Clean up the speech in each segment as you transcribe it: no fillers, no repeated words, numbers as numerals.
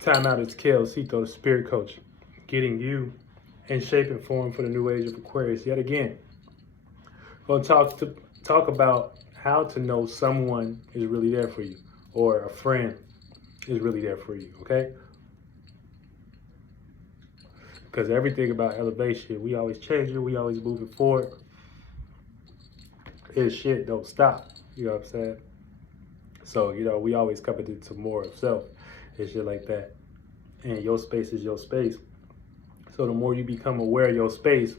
Time out, it's Kel Cito, the spirit coach, getting you in shape and form for the new age of Aquarius. Yet again, we'll talk about how to know someone is really there for you, or a friend is really there for you. Okay, because everything about elevation, we always changing, we always moving forward. His shit don't stop. You know what I'm saying? So we always coming into more of self and shit like that. And your space is your space. So the more you become aware of your space,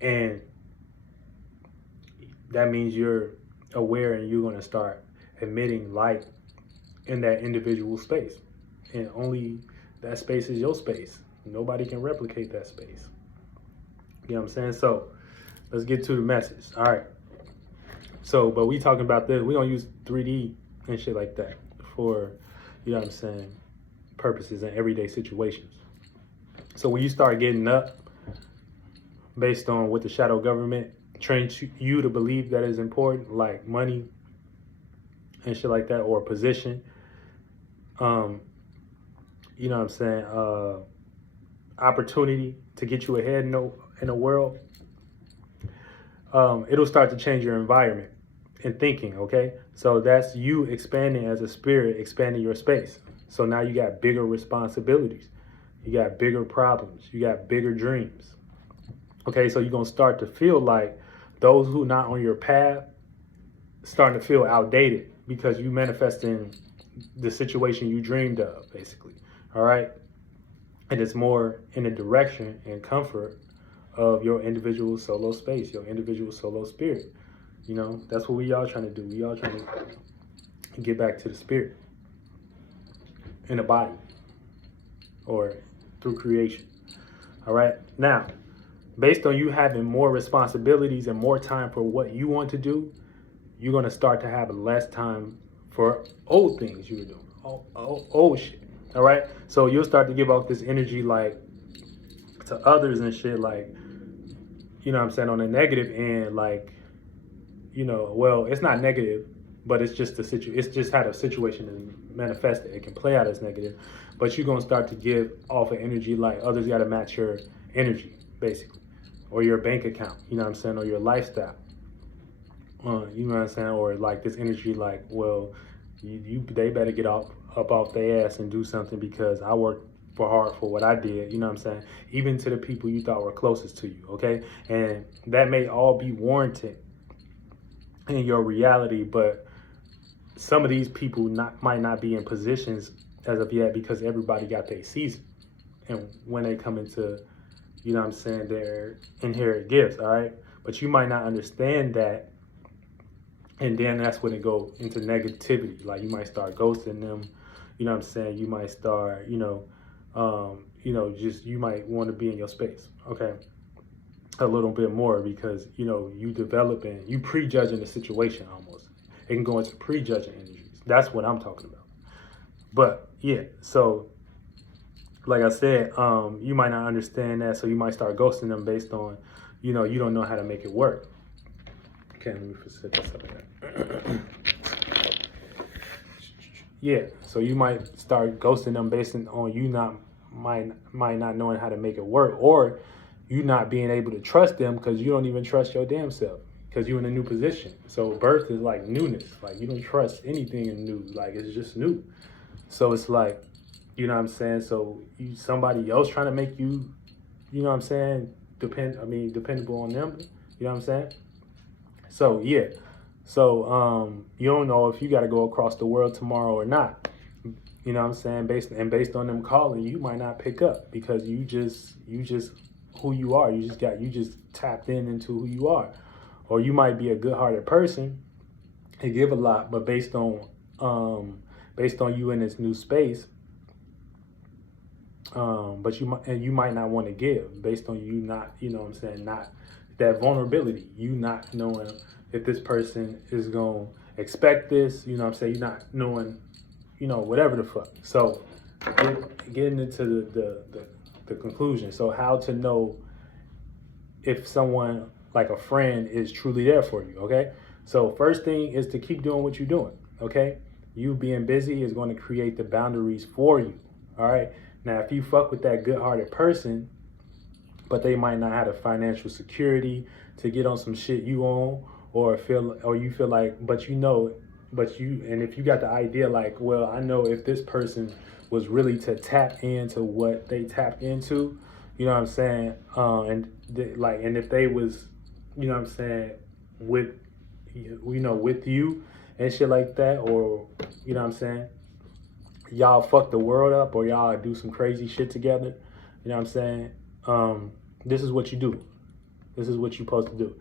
and that means you're aware and you're going to start emitting light in that individual space. And only that space is your space. Nobody can replicate that space. You know what I'm saying? So let's get to the message. All right. So, but we talking about this. We don't use 3D and shit like that for, you know what I'm saying, purposes in everyday situations. So when you start getting up based on what the shadow government trains you to believe that is important, like money and shit like that, or position, you know what I'm saying, opportunity to get you ahead in the world, it'll start to change your environment and thinking, okay? So that's you expanding as a spirit, expanding your space. So now you got bigger responsibilities. You got bigger problems. You got bigger dreams. Okay, so you're going to start to feel like those who not on your path starting to feel outdated because you manifesting the situation you dreamed of, basically. All right? And it's more in the direction and comfort of your individual solo space, your individual solo spirit. You know, that's what we all trying to do. We all trying to get back to the spirit in the body or through creation. All right. Now, based on you having more responsibilities and more time for what you want to do, you're going to start to have less time for old things you were doing, old shit. All right. So you'll start to give off this energy like to others and shit, like, you know what I'm saying, on the negative end, like, well, it's not negative, but it's just it's just how the situation is manifested. It can play out as negative, but you're gonna start to give off an energy like others got to match your energy, basically, or your bank account. You know what I'm saying, or your lifestyle. You know what I'm saying, or like this energy, like, well, they better get up off their ass and do something because I worked for hard for what I did. You know what I'm saying, even to the people you thought were closest to you. Okay, and that may all be warranted in your reality, but some of these people might not be in positions as of yet because everybody got their season, and when they come into, you know what I'm saying, their inherent gifts. All right, but you might not understand that, and then that's when it go into negativity. Like you might start ghosting them. You know what I'm saying, you might start, just you might want to be in your space, okay, a little bit more because you developing, you prejudging the situation almost. It can go into prejudging energies. That's what I'm talking about. But yeah, so like I said, you might not understand that, so you might start ghosting them based on, you don't know how to make it work. Okay, let me set this up again. Yeah, so you might start ghosting them based on you might not knowing how to make it work, or you not being able to trust them because you don't even trust your damn self because you're in a new position. So birth is like newness. Like you don't trust anything in new. Like it's just new. So it's like, you know what I'm saying? So somebody else trying to make you, you know what I'm saying, dependable on them. You know what I'm saying? So yeah. So you don't know if you got to go across the world tomorrow or not. You know what I'm saying? Based on them calling, you might not pick up because you just who you are. You just tapped into who you are. Or you might be a good-hearted person and give a lot, but based on you in this new space, but you might not want to give based on you not, you know what I'm saying, not that vulnerability, you not knowing if this person is going to expect this, you know what I'm saying, you're not knowing, whatever the fuck. So getting into the conclusion. So how to know if someone like a friend is truly there for you, okay? So first thing is to keep doing what you're doing, okay? You being busy is going to create the boundaries for you. All right. Now, if you fuck with that good-hearted person, but they might not have the financial security to get on some shit you own, or you feel like, and if you got the idea like, well, I know if this person was really to tap into what they tapped into, you know what I'm saying, and if they was, you know what I'm saying, with, with you and shit like that, or you know what I'm saying, y'all fuck the world up, or y'all do some crazy shit together, you know what I'm saying, this is what you do. This is what you're supposed to do.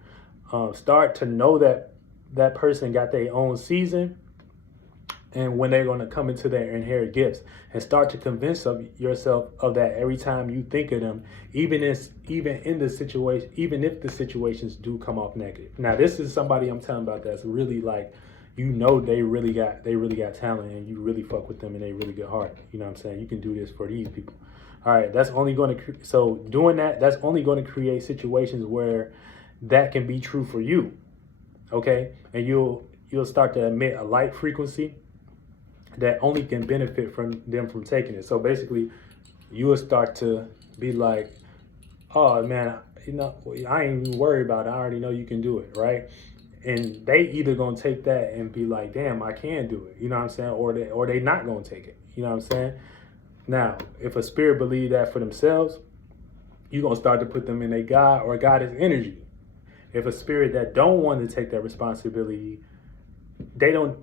Start to know that that person got their own season and when they're going to come into their inherit gifts, and start to convince yourself of that every time you think of them, even if the situations do come off negative. Now, this is somebody I'm telling about that's really like, they really got talent, and you really fuck with them, and they really good heart. You know what I'm saying? You can do this for these people. All right, that's only going to that's only going to create situations where that can be true for you. Okay, and you'll start to emit a light frequency that only can benefit from them from taking it. So basically, you will start to be like, oh man, I ain't even worried about it. I already know you can do it, right? And they either gonna take that and be like, damn, I can do it. You know what I'm saying? Or they not gonna take it. You know what I'm saying? Now, if a spirit believe that for themselves, you're gonna start to put them in a God or goddess energy. If a spirit that don't want to take that responsibility, they don't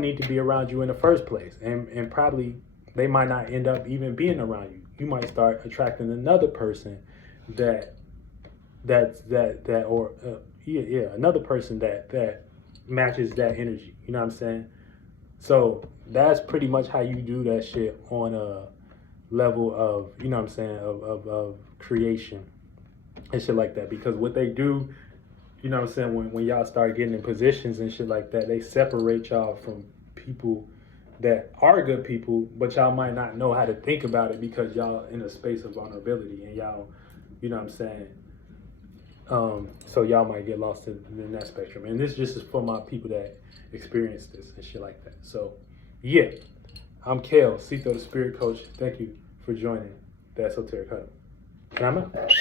need to be around you in the first place, and probably they might not end up even being around you. You might start attracting another person another person that matches that energy. You know what I'm saying? So that's pretty much how you do that shit on a level of, you know what I'm saying, of creation and shit like that. Because what they do, you know what I'm saying, when y'all start getting in positions and shit like that, they separate y'all from people that are good people, but y'all might not know how to think about it because y'all in a space of vulnerability, and y'all, you know what I'm saying, so y'all might get lost in that spectrum. And this just is for my people that experience this and shit like that. So yeah, I'm Kale, Cito the Spirit Coach. Thank you for joining the Esoteric Hub. And I'm out.